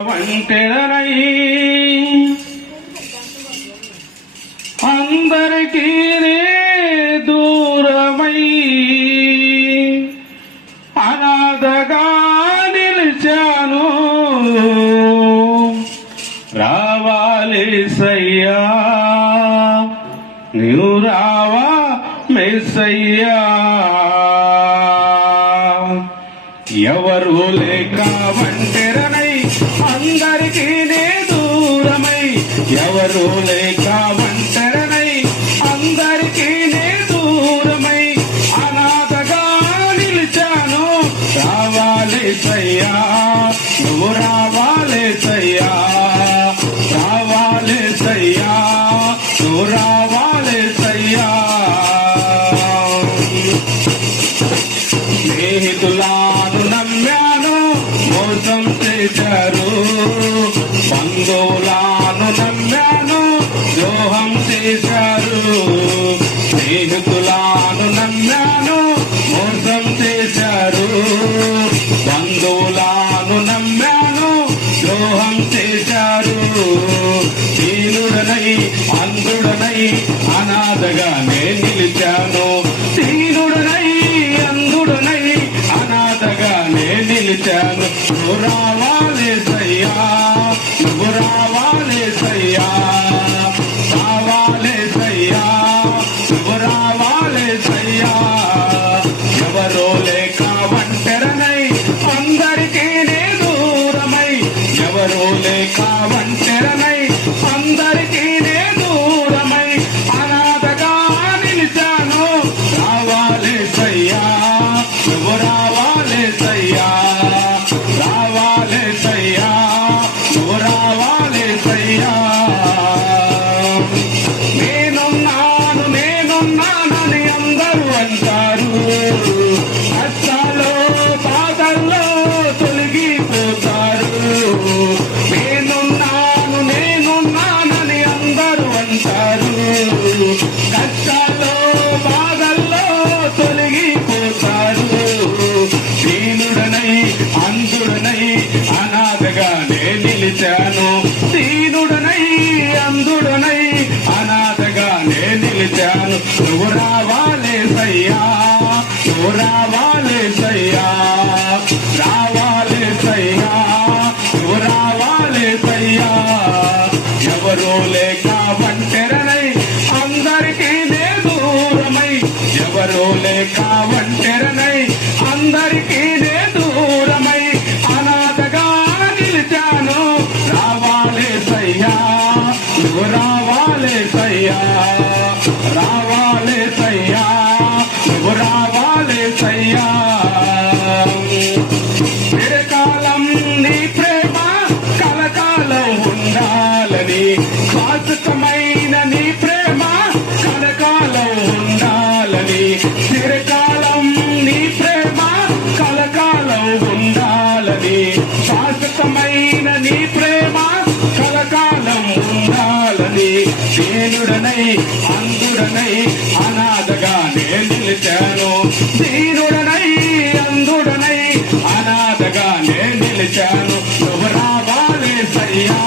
వంటెరనై అందరికీ దూరమై అనాథగా నిలిచాను. రావాలి సయ్యా, నీవు రావా మెస్సయ్యా. ఎవరు లేక వంటెరనై అందరికీ దూరమై, ఎవరు లేక వంటెరనై అందరికీ దూరమై అనాథగా నిలిచాను. రావాలి సయ్యా, నువ్వు రావాలి సయ్యా, రావాలి సయ్యా, నువ్వు రావాలి సయ్యా. స్నేహితులను నమ్మాను, మోసం చేశారు. బంధువులను నమ్మాను, ద్రోహం చేశారు. స్నేహితులను నమ్మాను, మోసం చేశారు. బంధువులను నమ్మాను, ద్రోహం చేశారు. దీనుడనై అంధుడనై అనాథగానే నిలిచాను. దీనుడనై అంధుడనై అనాథగానే నిలిచాను. నువ్వు రావాలి సయ్యా, నువ్వు రావాలి సయ్యా, రావాలి సయ్యా, నువ్వు రావాలి సయ్యా. ఎవరో లేక వంటెరనై అందరికీ దూరమై, ఎవరో లేక వంటెరనై అందరికీ దూరమై అనాథగా నిలిచాను. రావాలి సయ్యా, నువ్వు రావాలి సయ్యా, రావాలి సయ్యా, నువ్వు రావాలి సయ్యా. నేనున్నాను నేనున్నానని అందరూ అంటారు. కష్టాల్లో బాధల్లో తొలగిపోతారు. నేనున్నాను నేనున్నానని అందరూ అంటారు. కష్టాల్లో బాధల్లో తొలగిపోతారు. దీనుడనై అంధుడనై అనాథగానే నిలిచాను. దీనుడనై అంధుడనై అనాథగానే నిలిచాను. నువ్వు రావాలి సయ్యా, నువ్వు రావాలి సయ్యా, రావాలి సయ్యా, నువ్వు రావాలి సయ్యా. ఎవరో లేక వంటెరనై అందరికీ దూరమై, ఎవరో లేక వంటెరనై అందరికీ దూరమై అనాథగా నిలిచాను. రావాలి సయ్యా, నువ్వు రావాలి సయ్యా, రావాలి సయ్యా, నువ్వు రావాలి సయ్యా. చిరకాలం నీ ప్రేమ కలకాలం ఉండాలని, శాశ్వతమైన నీ ప్రేమ కలకాలం ఉండాలని. చిరకాలం నీ ప్రేమ కలకాలం ఉండాలని, శాశ్వతమైన నీ ప్రేమ కలకాలం ఉండాలని. దీనుడనై అంధుడనై అనాథగానే నిలిచాను. దీనుడనై అంధుడనై అనాథగానే నిలిచాను. నువ్వు రావాలి సయ్యా,